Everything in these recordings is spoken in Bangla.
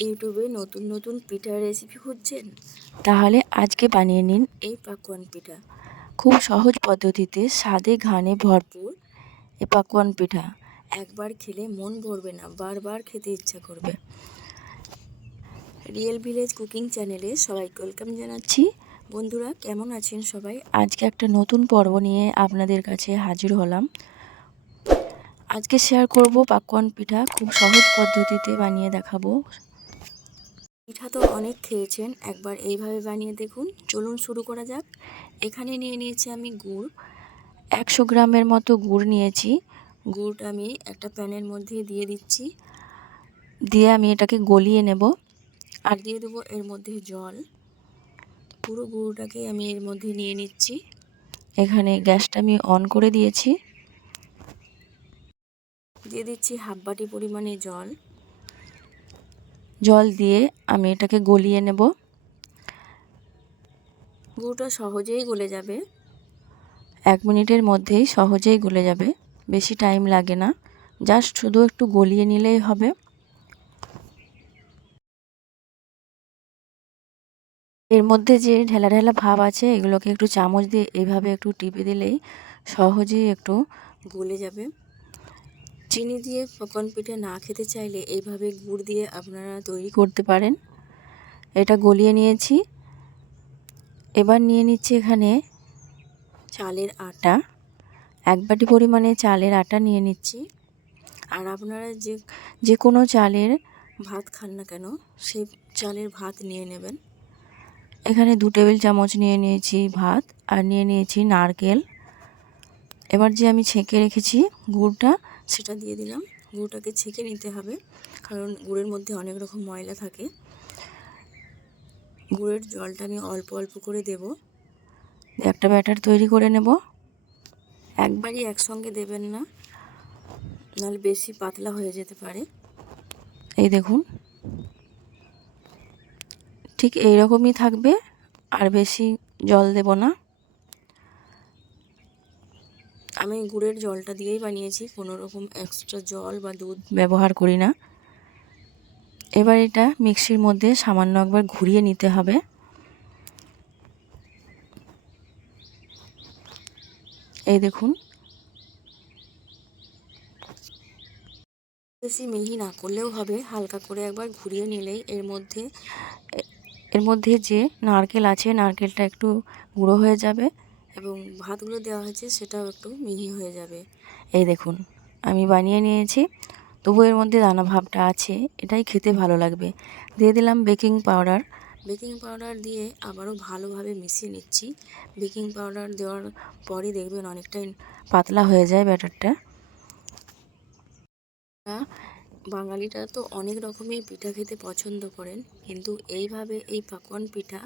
ইউটিউবে নতুন নতুন পিঠার রেসিপি খুঁজছেন? তাহলে আজকে বানিয়ে নিন এই পাকোয়ান পিঠা। খুব সহজ পদ্ধতিতে স্বাদে ঘানে ভরপুর এই পাকোয়ান পিঠা। একবার খেলে মন ভরবে না বারবার খেতে ইচ্ছা করবে। রিয়েল ভিলেজ কুকিং চ্যানেলে সবাইকে ওয়েলকাম জানাচ্ছি। বন্ধুরা কেমন আছেন সবাই? আজকে একটা নতুন পর্ব নিয়ে আপনাদের কাছে হাজির হলাম। আজকে শেয়ার করব পাকোয়ান পিঠা খুব সহজ পদ্ধতিতে বানিয়ে দেখাবো। পিঠা তো অনেক খেয়েছেন, একবার এইভাবে বানিয়ে দেখুন। চলুন শুরু করা যাক। এখানে নিয়ে নিয়েছি আমি গুড়। একশো গ্রামের মতো গুড় নিয়েছি। গুড় আমি একটা প্যানের মধ্যে দিয়ে দিচ্ছি। দিয়ে আমি এটাকে গলিয়ে নেব আর দিয়ে দেবো এর মধ্যে জল। পুরো গুঁড়োটাকে আমি এর মধ্যে নিয়ে নিচ্ছি। এখানে গ্যাসটা আমি অন করে দিয়েছি। দিয়ে দিচ্ছি হাফ বাটি পরিমাণে জল। জল দিয়ে আমি এটাকে গলিয়ে নেব। গুঁড়োটা সহজেই গলে যাবে। এক মিনিটের মধ্যেই সহজেই গলে যাবে। বেশি টাইম লাগে না। জাস্ট শুধু একটু গলিয়ে নিলেই হবে। এর মধ্যে যে ঢেলা ঢেলা ভাব আছে এগুলোকে একটু চামচ দিয়ে এইভাবে একটু টিপে দিলেই সহজেই একটু গলে যাবে। চিনি দিয়ে পকন পিঠে না খেতে চাইলে এইভাবে গুড় দিয়ে আপনারা তৈরি করতে পারেন। এটা গলিয়ে নিয়েছি। এবার নিয়ে নিচ্ছি এখানে চালের আটা। এক বাটি পরিমাণে চালের আটা নিয়ে নিচ্ছি। আর আপনারা যে যে কোনো চালের ভাত খান না কেন সেই চালের ভাত নিয়ে নেবেন। এখানে দু টেবিল চামচ নিয়ে নিয়েছি ভাত আর নিয়ে নিয়েছি নারকেল। এবার যে আমি ছেঁকে রেখেছি গুড়টা সেটা দিয়ে দিলাম। গুড়টাকে ছেঁকে নিতে হবে, কারণ গুড়ের মধ্যে অনেক রকম ময়লা থাকে। গুড়ের জলটা আমি অল্প অল্প করে দেব। একটা ব্যাটার তৈরি করে নেব। একবারই একসঙ্গে দেবেন না, নাহলে বেশি পাতলা হয়ে যেতে পারে। এই দেখুন, ঠিক এইরকমই থাকবে, আর বেশি জল দেব না। আমি গুড়ের জলটা দিয়েই বানিয়েছি কোনো রকম এক্সট্রা জল বা দুধ ব্যবহার করি না। এবার এটা মিক্সির মধ্যে সামান্য একবার ঘুরিয়ে নিতে হবে। এই দেখুন। বেশি মিহি না করলেও হবে হালকা করে একবার ঘুরিয়ে নিলেই এর মধ্যে এর মধ্যে যে নারকেল আছে নারকেলটা একটু গুঁড়ো হয়ে যাবে। এবং ভাতগুলো দেওয়া হয়েছে সেটাও একটু মিহি হয়ে যাবে। এই দেখুন আমি বানিয়ে নিয়েছি। তবু এর মধ্যে দানা ভাবটা আছে এটাই খেতে ভালো লাগবে। দিয়ে দিলাম বেকিং পাউডার। বেকিং পাউডার দিয়ে আবারও ভালোভাবে মিশিয়ে নিচ্ছি। বেকিং পাউডার দেওয়ার পরই দেখবেন অনেকটাই পাতলা হয়ে যায় ব্যাটারটা। বাঙালিরা তো অনেক রকমের পিঠা খেতে পছন্দ করেন, কিন্তু এইভাবে এই পাকন পিঠা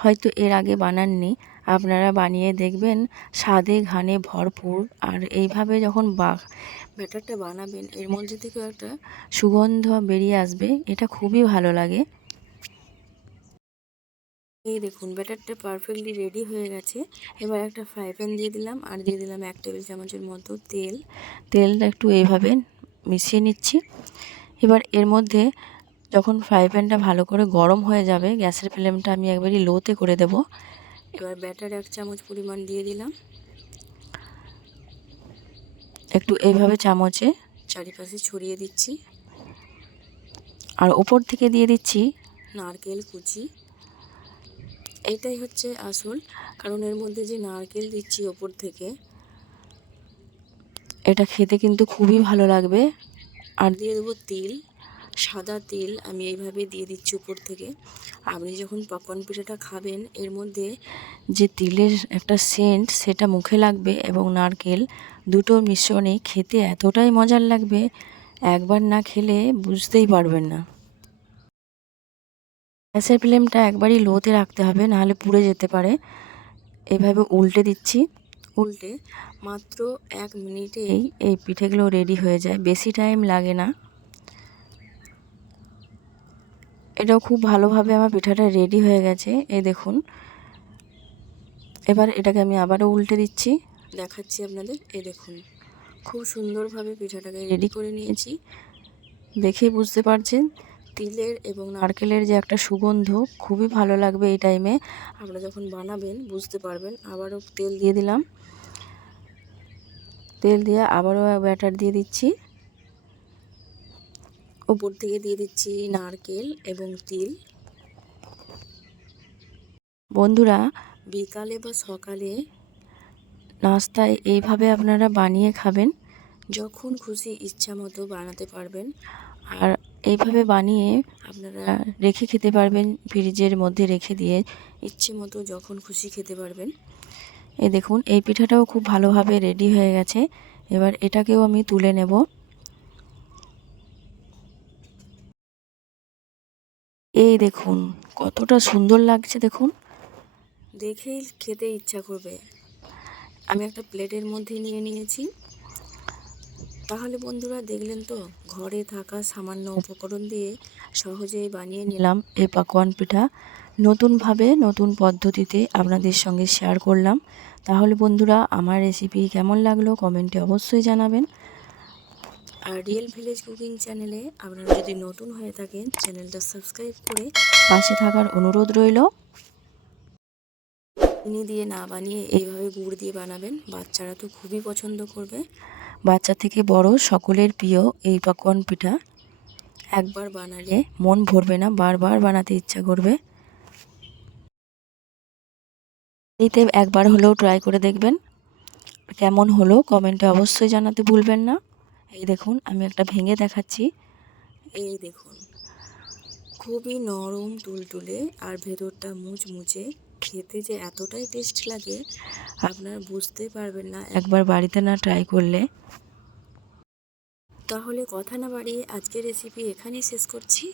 হয়তো এর আগে বানাননি। আপনারা বানিয়ে দেখবেন, স্বাদে ঘানে ভরপুর। আর এইভাবে যখন বা ব্যাটারটা বানাবেন, এর মধ্যে থেকে একটা সুগন্ধ বেরিয়ে আসবে, এটা খুবই ভালো লাগে। এই দেখুন, ব্যাটারটা পারফেক্টলি রেডি হয়ে গেছে। এবার একটা ফ্রাই প্যান দিয়ে দিলাম, আর দিয়ে দিলাম এক টেবিল চামচের মতো তেল। তেলটা একটু এইভাবে মিশিয়ে নিচ্ছি। এবার এর মধ্যে যখন ফ্রাই প্যানটা ভালো করে গরম হয়ে যাবে, গ্যাসের ফ্লেমটা আমি একবারই লোতে করে দেব। এবার ব্যাটার এক চামচ পরিমাণ দিয়ে দিলাম। একটু এইভাবে চামচে চারিপাশে ছড়িয়ে দিচ্ছি। আর ওপর থেকে দিয়ে দিচ্ছি নারকেল কুচি। এইটাই হচ্ছে আসল, কারণ এর মধ্যে যে নারকেল দিচ্ছি ওপর থেকে এটা খেতে কিন্তু খুবই ভালো লাগবে। আর দিয়ে দেবো তিল, সাদা তিল আমি এইভাবে দিয়ে দিচ্ছি উপর থেকে। আপনি যখন পপকর্ন পিঠাটা খাবেন, এর মধ্যে যে তিলের একটা সেন্ট সেটা মুখে লাগবে এবং নারকেল দুটো মিশ্রণে খেতে এতটাই মজার লাগবে, একবার না খেলে বুঝতেই পারবেন না। গ্যাসের ফ্লেমটা একবারই লোতে রাখতে হবে, নাহলে পুড়ে যেতে পারে। এভাবে উল্টে দিচ্ছি। উল্টে মাত্র এক মিনিটেই এই পিঠেগুলো রেডি হয়ে যায়। বেশি টাইম লাগে না। এটাও খুব ভালোভাবে আমার পিঠাটা রেডি হয়ে গেছে। এই দেখুন। এবার এটাকে আমি আবারও উল্টে দিচ্ছি। দেখাচ্ছি আপনাদের। এই দেখুন। খুব সুন্দরভাবে পিঠাটাকে রেডি করে নিয়েছি। দেখেই বুঝতে পারছেন তিলের এবং নারকেলের যে একটা সুগন্ধ খুবই ভালো লাগবে এই টাইমে আপনারা যখন বানাবেন বুঝতে পারবেন। আবারও তেল দিয়ে দিলাম। তেল দিয়ে আবারও ব্যাটার দিয়ে দিচ্ছি। ওপর থেকে দিয়ে দিচ্ছি নারকেল এবং তিল। বন্ধুরা, বিকালে বা সকালে নাস্তায় এইভাবে আপনারা বানিয়ে খাবেন, যখন খুশি ইচ্ছা মতো বানাতে পারবেন। আর এইভাবে বানিয়ে আপনারা রেখে খেতে পারবেন, ফ্রিজের মধ্যে রেখে দিয়ে ইচ্ছে মতো যখন খুশি খেতে পারবেন। এই দেখুন, এই পিঠাটাও খুব ভালোভাবে রেডি হয়ে গেছে। এবার এটাকেও আমি তুলে নেব। এই দেখুন, কতটা সুন্দর লাগছে দেখুন। দেখেই খেতে ইচ্ছা করবে। আমি একটা প্লেটের মধ্যে নিয়ে নিয়েছি। তাহলে বন্ধুরা দেখলেন তো, ঘরে থাকা সামান্য উপকরণ দিয়ে সহজেই বানিয়ে নিলাম এই পাকোয়ান পিঠা। নতুনভাবে, নতুন পদ্ধতিতে আপনাদের সঙ্গে শেয়ার করলাম। তাহলে বন্ধুরা, আমার রেসিপি কেমন লাগল কমেন্টে অবশ্যই জানাবেন। আর রিয়েল ভিলেজ কুকিং চ্যানেলে আপনারা যদি নতুন হয়ে থাকেন চ্যানেলটা সাবস্ক্রাইব করে পাশে থাকার অনুরোধ রইল। চিনি দিয়ে না বানিয়ে এইভাবে গুড় দিয়ে বানাবেন, বাচ্চারা তো খুবই পছন্দ করবে। বাচ্চা থেকে বড় সকলের প্রিয় এই পাকোয়ান পিঠা। একবার বানালে মন ভরবে না, বারবার বানাতে ইচ্ছা করবে। এইতে একবার হলেও ট্রাই করে দেখবেন। কেমন হলো কমেন্টে অবশ্যই জানাতে ভুলবেন না। এই দেখুন, আমি একটা ভেঙে দেখাচ্ছি। এই দেখুন, খুবই নরম, তুলতুলে, আর ভেতরটা মুচমুচে। খেতে যে এতটাই টেস্ট লাগে আপনারা বুঝতে পারবেন না। একবার বাড়িতে না ট্রাই করলে। তাহলে কথা না বাড়িয়ে আজকের রেসিপি এখানেই শেষ করছি।